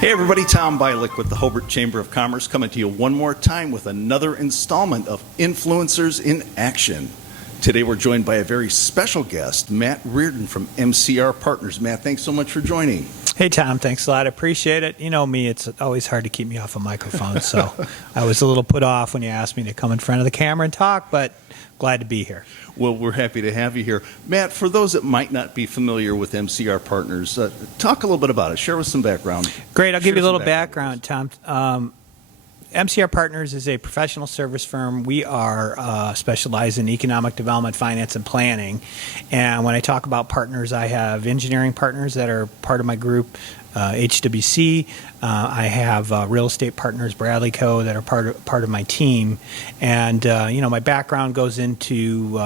Hey everybody, Tom Bilick with the Hobart Chamber of Commerce coming to you one more time with another installment of Influencers in Action. Today we're joined by a very special guest, Matt Reardon from MCR Partners. Matt, thanks so much for joining. Hey Tom, thanks a lot. I appreciate it. You know me, it's always hard to keep me off a microphone, so I was a little put off when you asked me to come in front of the camera and talk, but glad to be here. Well, we're happy to have you here. Matt, for those that might not be familiar with MCR Partners, talk a little bit about it. Share with some background. Great, I'll give you a little background, Tom. MCR Partners is a professional service firm. We are specialized in economic development, finance, and planning. And when I talk about partners, I have engineering partners that are part of my group, HWC. I have real estate partners, Bradley Co., that are part of my team. And my background goes into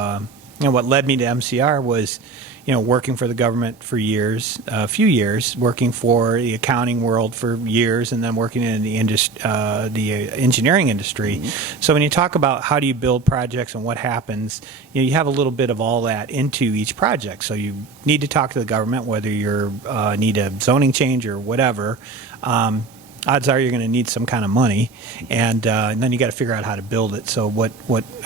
what led me to MCR was working for the government for years, a few years, working for the accounting world for years, and then working in the engineering industry. Mm-hmm. So when you talk about how do you build projects and what happens, you have a little bit of all that into each project. So you need to talk to the government, whether you need a zoning change or whatever. Odds are you're going to need some kind of money, and then you got to figure out how to build it. So what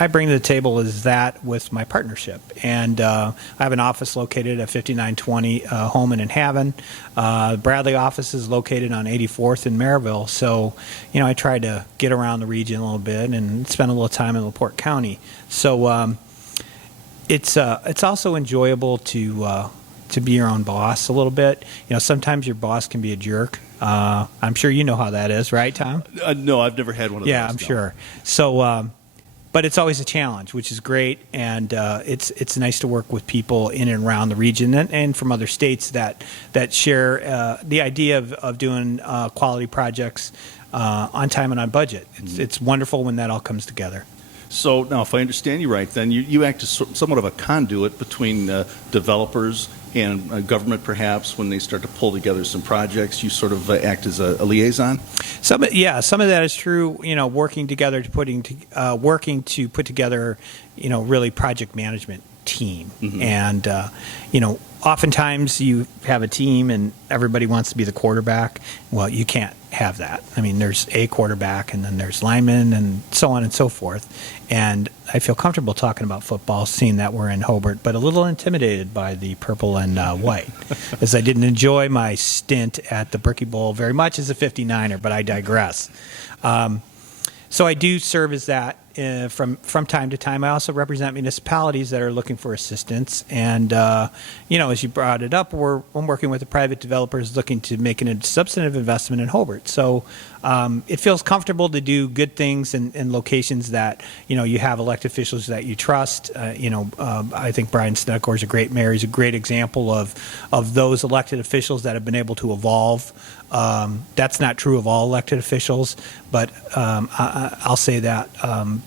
I bring to the table is that with my partnership, and I have an office located at 5920 Holman and Haven. Bradley office is located on 84th in Maryville. So I try to get around the region a little bit and spend a little time in LaPorte County. So it's also enjoyable to be your own boss a little bit. Sometimes your boss can be a jerk. I'm sure you know how that is, right, Tom? No, I've never had one of those. Yeah, I'm sure. So, but it's always a challenge, which is great, and it's nice to work with people in and around the region and from other states that share the idea of doing quality projects on time and on budget. It's wonderful when that all comes together. So now, if I understand you right, then you act as somewhat of a conduit between developers and government, perhaps, when they start to pull together some projects. You sort of act as a liaison? Some of that is true. Working together working to put together, really project management team. Mm-hmm. And, oftentimes you have a team and everybody wants to be the quarterback. Well, you can't have that. I mean, there's a quarterback and then there's linemen and so on and so forth. And I feel comfortable talking about football, seeing that we're in Hobart, but a little intimidated by the purple and white, as I didn't enjoy my stint at the Bricky Bowl very much as a 59er, but I digress. So I do serve as that from time to time. I also represent municipalities that are looking for assistance. And, as you brought it up, I'm working with the private developers looking to make a substantive investment in Hobart. So it feels comfortable to do good things in locations that, you have elected officials that you trust. I think Brian Snedecor is a great mayor. He's a great example of those elected officials that have been able to evolve. That's not true of all elected officials, but I'll say that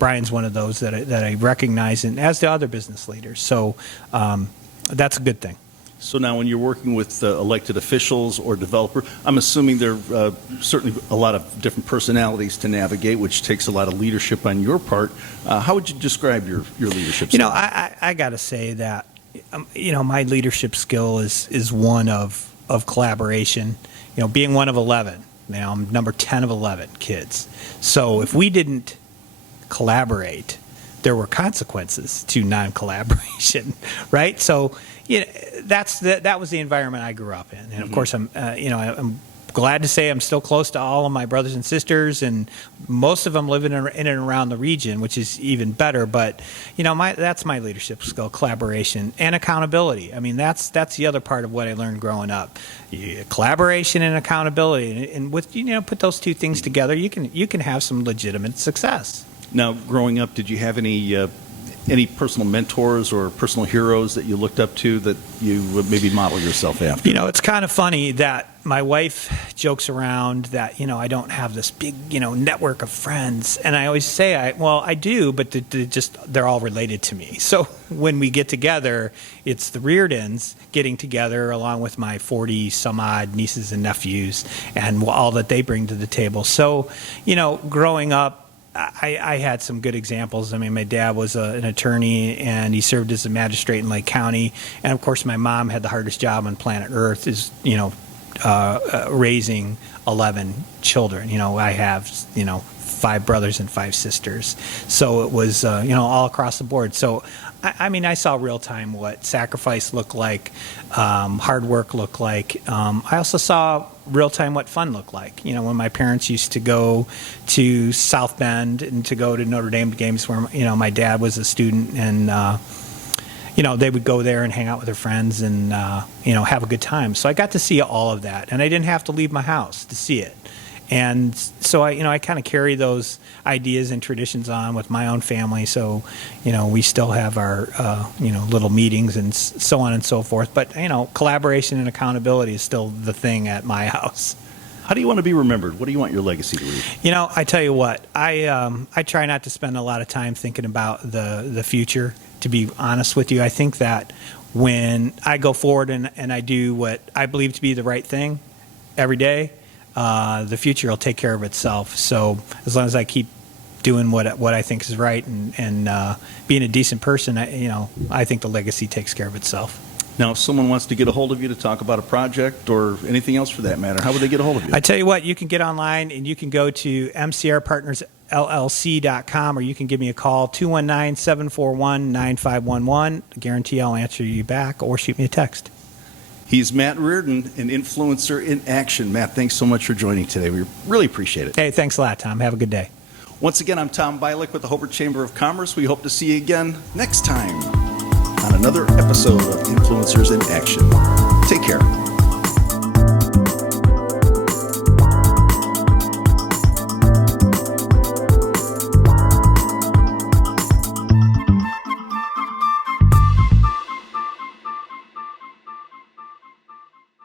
Brian's one of those that I recognize, and as the other business leaders. So that's a good thing. So now when you're working with elected officials or developer, I'm assuming there are certainly a lot of different personalities to navigate, which takes a lot of leadership on your part. How would you describe your leadership skill? I got to say that, my leadership skill is one of collaboration. Being one of 11, now I'm number 10 of 11 kids. So if we didn't collaborate, there were consequences to non-collaboration, right? So that was the environment I grew up in, and of course I'm glad to say I'm still close to all of my brothers and sisters, and most of them live in and around the region, which is even better. But that's my leadership skill: collaboration and accountability. I mean, that's the other part of what I learned growing up: collaboration and accountability. And with put those two things together, you can have some legitimate success. Now, growing up, did you have any personal mentors or personal heroes that you looked up to that you would maybe model yourself after? It's kind of funny that my wife jokes around that, I don't have this big, network of friends. And I always say, I do, but they're all related to me. So when we get together, it's the Reardons getting together along with my 40 some odd nieces and nephews and all that they bring to the table. So, growing up, I had some good examples. I mean, my dad was an attorney, and he served as a magistrate in Lake County. And, of course, my mom had the hardest job on planet Earth, is, raising 11 children. I have 5 brothers and 5 sisters, so it was all across the board. So I saw real time what sacrifice looked like, hard work looked like. I also saw real time what fun looked like. When my parents used to go to South Bend and to go to Notre Dame games, where my dad was a student, and they would go there and hang out with their friends and have a good time. So I got to see all of that, and I didn't have to leave my house to see it. And so I kind of carry those ideas and traditions on with my own family. So, we still have our, little meetings and so on and so forth. But, collaboration and accountability is still the thing at my house. How do you want to be remembered? What do you want your legacy to be? I tell you what, I try not to spend a lot of time thinking about the future, to be honest with you. I think that when I go forward and I do what I believe to be the right thing every day, the future will take care of itself. So as long as I keep doing what I think is right and being a decent person, I think the legacy takes care of itself. Now, if someone wants to get a hold of you to talk about a project or anything else for that matter, how would they get a hold of you? I tell you what, you can get online and you can go to mcrpartnersllc.com, or you can give me a call, 219-741-9511. I guarantee I'll answer you back, or shoot me a text. He's Matt Reardon, an influencer in action. Matt, thanks so much for joining today. We really appreciate it. Hey, thanks a lot, Tom. Have a good day. Once again, I'm Tom Bialik with the Hobart Chamber of Commerce. We hope to see you again next time on another episode of Influencers in Action. Take care.